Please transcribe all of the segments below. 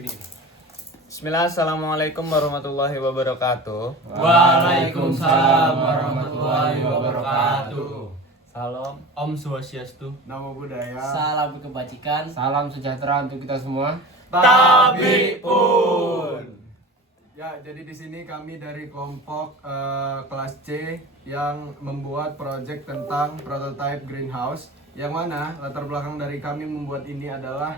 Gini. Bismillah, assalamualaikum warahmatullahi wabarakatuh. Waalaikumsalam warahmatullahi wabarakatuh. Salam, Om Swastiastu. Namo Buddhaya. Salam kebajikan. salam sejahtera untuk kita semua. Tabipun. Ya, jadi di sini kami dari kelompok kelas C yang membuat proyek tentang prototype greenhouse. Yang mana latar belakang dari kami membuat ini adalah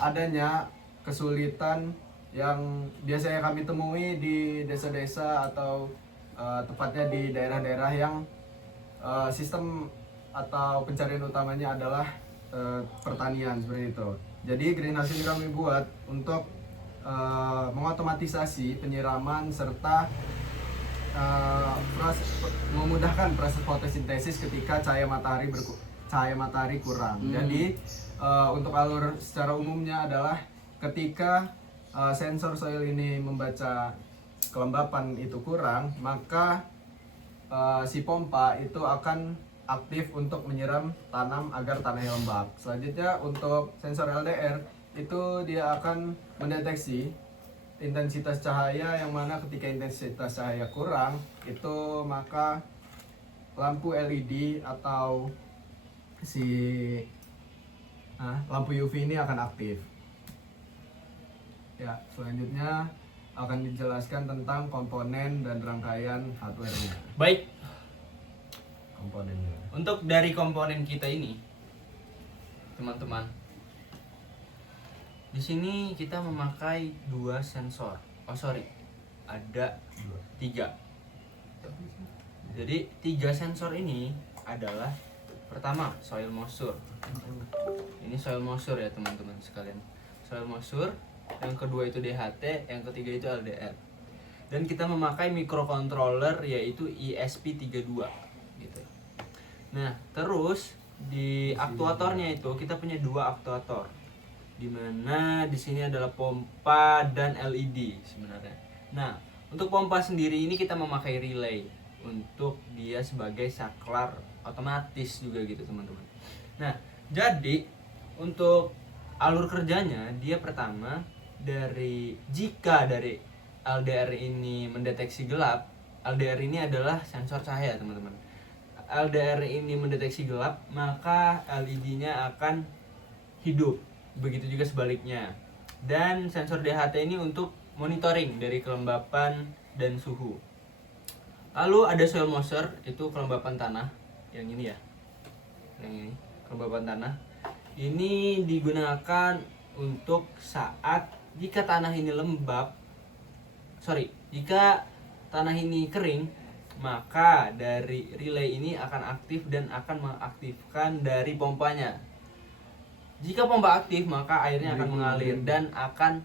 adanya kesulitan yang biasanya kami temui di desa-desa atau tepatnya di daerah-daerah yang sistem atau pencarian utamanya adalah pertanian seperti itu. Jadi greenhouse ini kami buat untuk mengotomatisasi penyiraman serta memudahkan proses fotosintesis ketika cahaya matahari kurang. Jadi untuk alur secara umumnya adalah ketika sensor soil ini membaca kelembapan itu kurang, maka si pompa itu akan aktif untuk menyiram tanam agar tanahnya lembab. Selanjutnya untuk sensor LDR itu dia akan mendeteksi intensitas cahaya, yang mana ketika intensitas cahaya kurang itu maka lampu LED atau lampu UV ini akan aktif. Ya, selanjutnya akan dijelaskan tentang komponen dan rangkaian hardware-nya. Baik, Komponennya. untuk dari komponen kita ini, teman-teman, di sini kita memakai dua sensor. Ada tiga. Jadi tiga sensor ini adalah pertama soil moisture. Ini soil moisture ya teman-teman sekalian. Soil moisture. Yang kedua itu DHT, yang ketiga itu LDR. Dan kita memakai microcontroller yaitu ESP32 gitu. Nah, terus di aktuatornya itu kita punya dua aktuator. Di mana di sini adalah pompa dan LED sebenarnya. Nah, untuk pompa sendiri ini kita memakai relay untuk dia sebagai saklar otomatis juga gitu, teman-teman. Nah, jadi untuk alur kerjanya dia pertama jika dari LDR ini mendeteksi gelap, LDR ini adalah sensor cahaya, teman-teman. LDR ini mendeteksi gelap, maka LED-nya akan hidup. Begitu juga sebaliknya. Dan sensor DHT ini untuk monitoring dari kelembapan dan suhu. Lalu ada soil moisture, itu kelembapan tanah. Yang ini ya. Yang ini, kelembapan tanah. Ini digunakan untuk saat jika tanah ini jika tanah ini kering, maka dari relay ini akan aktif dan akan mengaktifkan dari pompanya. Jika pompa aktif, maka airnya akan mengalir dan akan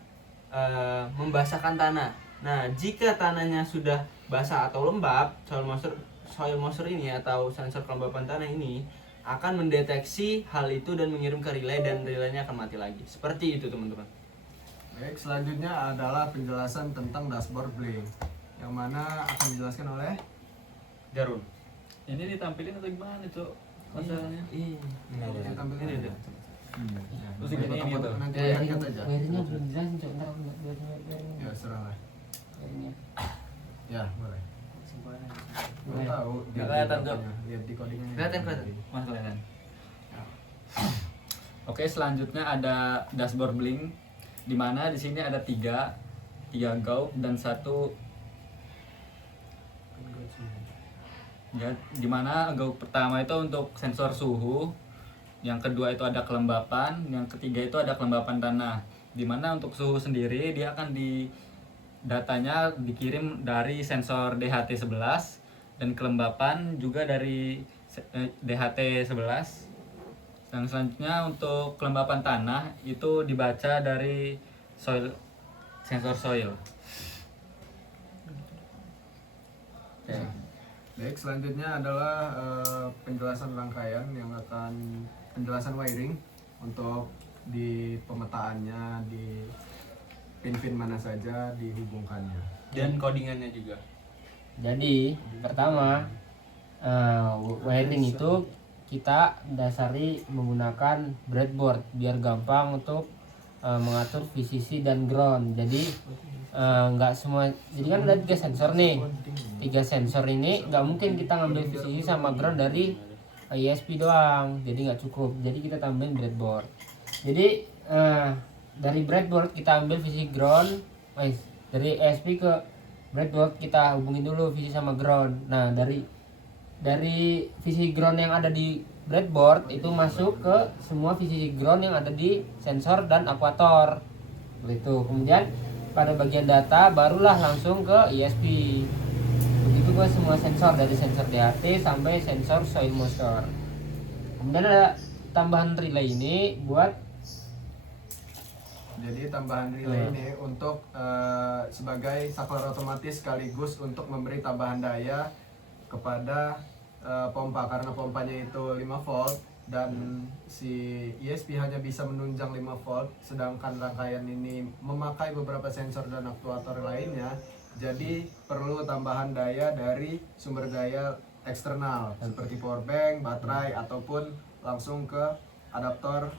membasahkan tanah. Nah, jika tanahnya sudah basah atau lembab, soil moisture ini atau sensor kelembapan tanah ini akan mendeteksi hal itu dan mengirim ke relay, dan relaynya akan mati lagi. Seperti itu, teman-teman. Baik, selanjutnya adalah penjelasan tentang dashboard blink, yang mana akan dijelaskan oleh Jarun. Ini ditampilin atau gimana, Cok? Masalahnya. Yang tampilnya Ini ada. dia. Terus gini gitu. Nanti lihat aja. Wirenya belum jelas, Cok. Ntar aku wirenya. Ya, serahlah. Wirenya. Ya, boleh. Belum Boleh. tahu. Nggak kelihatan, Cok. Lihat di codingnya. Kelihatan. Mas kelihatan. Oke, selanjutnya ada dashboard blink, di mana di sini ada tiga gaut dan satu, ya, di mana gaut pertama itu untuk sensor suhu, yang kedua itu ada kelembapan, yang ketiga itu ada kelembapan tanah. Di mana untuk suhu sendiri dia akan datanya dikirim dari sensor DHT11, dan kelembapan juga dari DHT11. Dan selanjutnya untuk kelembapan tanah itu dibaca dari sensor soil. Baik, selanjutnya adalah penjelasan rangkaian yang akan penjelasan wiring untuk di pemetaannya, di pin-pin mana saja dihubungkannya. Dan codingannya juga. Jadi pertama wiring itu kita dasari menggunakan breadboard biar gampang untuk mengatur VCC dan ground. Jadi nggak semua, jadi kan ada 3 sensor nih. 3 sensor ini nggak mungkin kita ngambil VCC sama ground dari ISP doang, jadi nggak cukup. Jadi kita tambahin breadboard. Jadi dari breadboard kita ambil VCC ground, dari ISP ke breadboard kita hubungin dulu VCC sama ground. Nah dari VCC ground yang ada di breadboard itu masuk ke semua VCC ground yang ada di sensor dan akuator. Begitu. Kemudian pada bagian data barulah langsung ke ISP. Begitu ke semua sensor dari sensor DHT sampai sensor soil moisture. Kemudian ada tambahan relay ini buat Jadi tambahan relay ini untuk sebagai saklar otomatis sekaligus untuk memberi tambahan daya kepada pompa, karena pompanya itu 5 volt dan si ESP hanya bisa menunjang 5 volt, sedangkan rangkaian ini memakai beberapa sensor dan aktuator lainnya. Jadi perlu tambahan daya dari sumber daya eksternal seperti power bank, baterai, ataupun langsung ke adaptor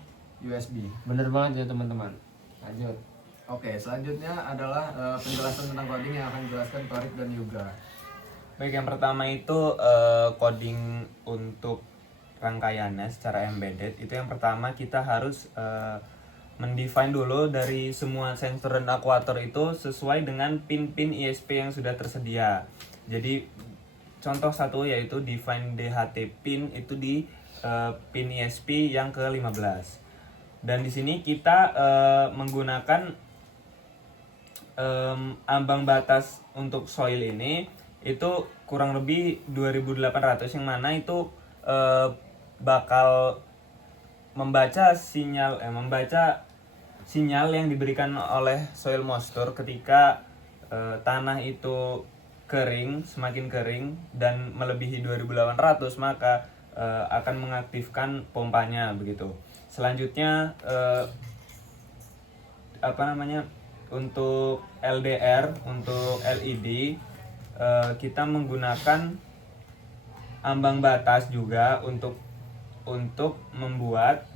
USB. bener banget ya teman-teman. Lanjut. Oke, selanjutnya adalah penjelasan tentang coding yang akan dijelaskan Torik dan Yuga. Baik, yang pertama itu coding untuk rangkaiannya secara embedded. Itu yang pertama kita harus mendefine dulu dari semua sensor dan akuator itu sesuai dengan pin-pin ISP yang sudah tersedia. Jadi contoh satu yaitu define DHT pin itu di pin ISP yang ke-15. Dan di sini kita menggunakan ambang batas untuk soil ini itu kurang lebih 2800, yang mana itu bakal membaca sinyal yang diberikan oleh soil moisture ketika tanah itu kering, semakin kering dan melebihi 2800, maka akan mengaktifkan pompanya begitu. Selanjutnya untuk LDR, untuk LED kita menggunakan ambang batas juga untuk membuat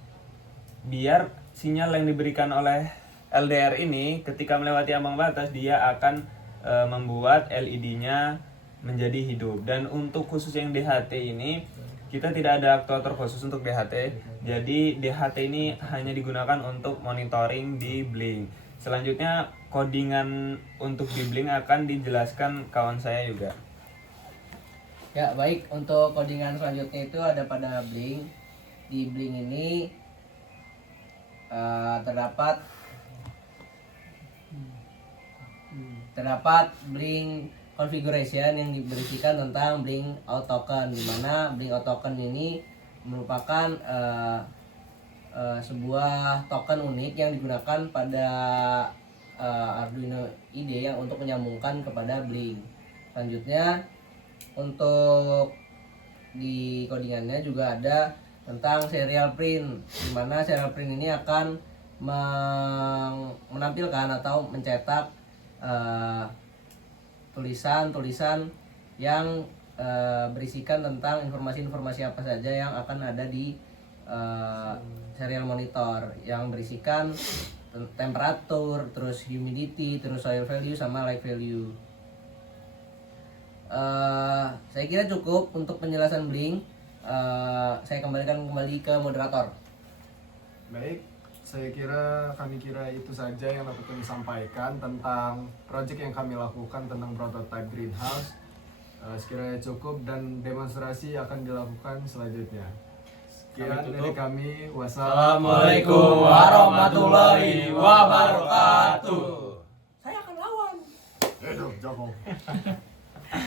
biar sinyal yang diberikan oleh LDR ini ketika melewati ambang batas dia akan membuat LED-nya menjadi hidup. Dan untuk khusus yang DHT ini kita tidak ada aktuator khusus untuk DHT. Jadi DHT ini hanya digunakan untuk monitoring di Blink. Selanjutnya codingan untuk di Blink akan dijelaskan kawan saya juga. Ya baik, untuk codingan selanjutnya itu ada pada Blink. Di Blink ini terdapat Blink configuration yang diberisikan tentang Blink out token, di mana Blink out token ini merupakan sebuah token unik yang digunakan pada Arduino IDE yang untuk menyambungkan kepada Blink. Selanjutnya untuk di codingannya juga ada tentang serial print, di mana serial print ini akan menampilkan atau mencetak tulisan-tulisan yang berisikan tentang informasi-informasi apa saja yang akan ada di serial monitor, yang berisikan temperatur, terus humidity, terus soil value sama light value. Saya kira cukup untuk penjelasan Blink. Saya kembalikan ke moderator. Baik, kami kira itu saja yang dapat kami sampaikan tentang project yang kami lakukan tentang prototype greenhouse. Sekiranya cukup dan demonstrasi akan dilakukan selanjutnya. Sekian dari kami. Assalamualaikum warahmatullahi wabarakatuh. Hidup Joko.